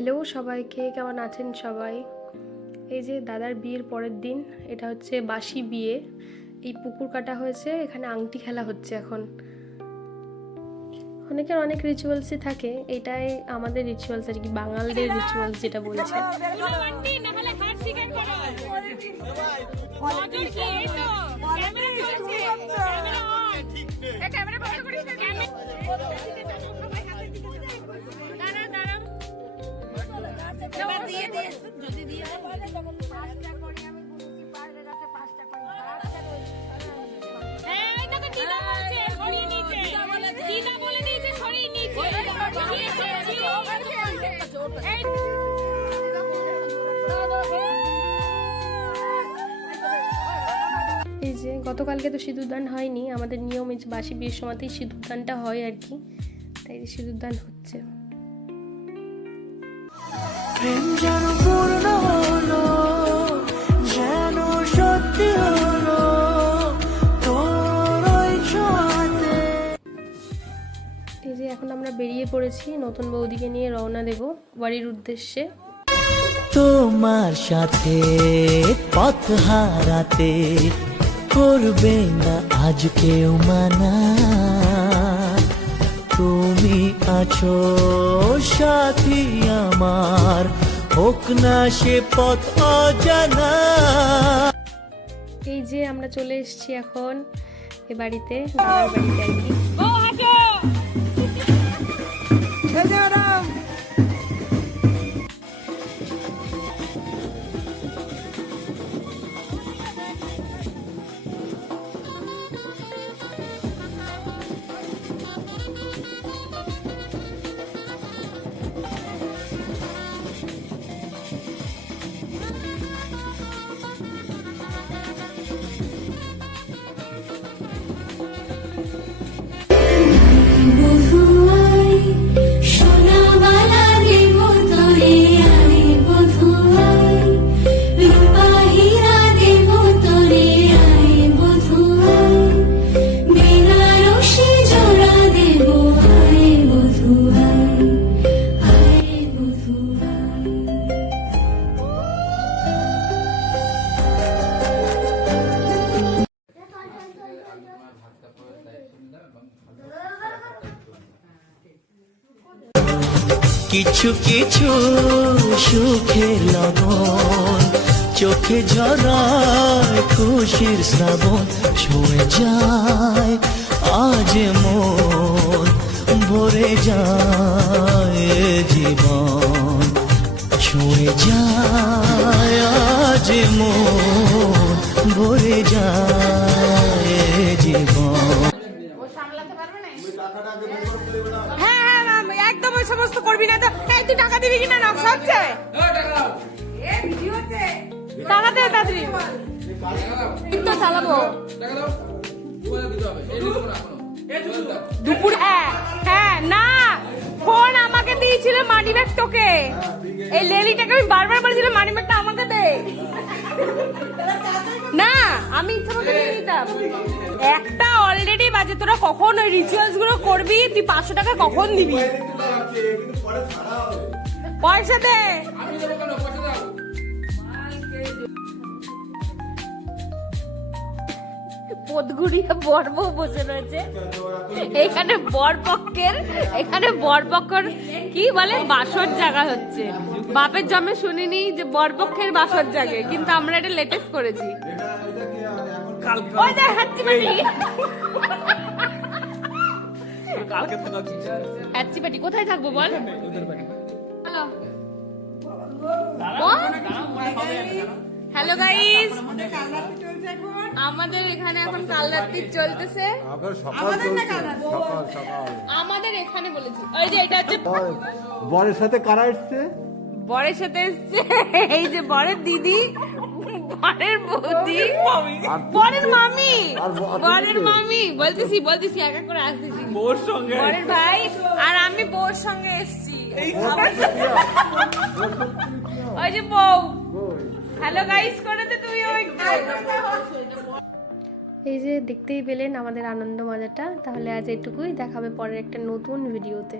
Hello সবাইকে, কেমন আছেন সবাই? এই যে দাদার বিয়ের পরের দিন, এটা হচ্ছে বাসি বিয়ে। এই পুকুর কাটা হয়েছে, এখানে আংটি খেলা হচ্ছে এখন। অনেকের অনেক রিচুয়ালসই থাকে, এটাই আমাদের রিচুয়ালস আর কি, বাঙালদের রিচুয়ালস যেটা বলছে। এই যে গতকালকে তো সিঁদুরদান হয়নি, আমাদের নিয়ম এই যে বাসি বিয়ের সময়তেই সিঁদুরদানটা হয় আর কি, তাই যে সিঁদুরদান হচ্ছে। প্রেম যেন পূর্ণ হলো, যেন সত্যি হলো তোর ওই ছোঁয়াতে। এই যে এখন আমরা বেরিয়ে পড়েছি, নতুন বৌদিকে নিয়ে রওনা দেব বাড়ির উদ্দেশ্যে। তোমার সাথে পথ হারাতে করবে না আজ কেউ মানা, তুমি আছো সাথী আমার, হোক না সে পথ অজানা। এই যে আমরা চলে এসেছি এখন এ বাড়িতে, দাদার বাড়িতে আর কি। কিছু কিছু সুখের লগন, চোখে ঝরায় খুশির শ্রাবণ, ছুঁয়ে যায় আজ মন, ভরে যায় জীবন, ছুঁয়ে যায় আজ মন, ভরে যায় জীবন। একদম ওই সমস্ত করবি না তো। এই তুই টাকা দিবি কিনা না সবচে টাকা দে তাড়াতাড়ি, তো চালাবো দুপুর। হ্যাঁ না, ফোন আমাকে দিয়েছিল, মানি ব্যাগ তোকে। এই লেলিটাকে আমি বারবার বলেছিলাম মানি ব্যাগটা আমাকে দে। না আমি ইচ্ছা মতো নিয়ে নিতাম। একটা অলরেডি বাজে, তোরা কখন ওই রিচুয়ালস গুলো করবি? তুই 500 টাকা কখন দিবি? পয়সা দে। পদগুড়িয়া বর্ব বসে রয়েছে এখানে, বরপক্ষের কি বলে বাসর জায়গা হচ্ছে। বাপের জন্মে শুনিনি যে বরপক্ষের বাসর জাগে, কিন্তু আমরা এটা লেটেস্ট করেছি। কোথায় থাকবো বল? হ্যালো গাইস, আমাদের এখানে এখন কালরাত্রি চলতেছে। আমাদের এখানে বলেছি ওই যে এটা হচ্ছে বরের সাথে কারা এসছে? বরের সাথে এসছে এই যে বরের দিদি, বরের বৌদি, বরের মামি, বলতেছি এক এক করে আসতেছি। বরের ভাই আর আমি বউর সঙ্গে এসছি। ওই যে বউ হ্যালো গাইস করেতে তুমি ওই এই যে দেখতেই পেলেন আমাদের আনন্দ মজাটা। তাহলে আজ এটুকুই, দেখাবে পরের একটা নতুন ভিডিওতে।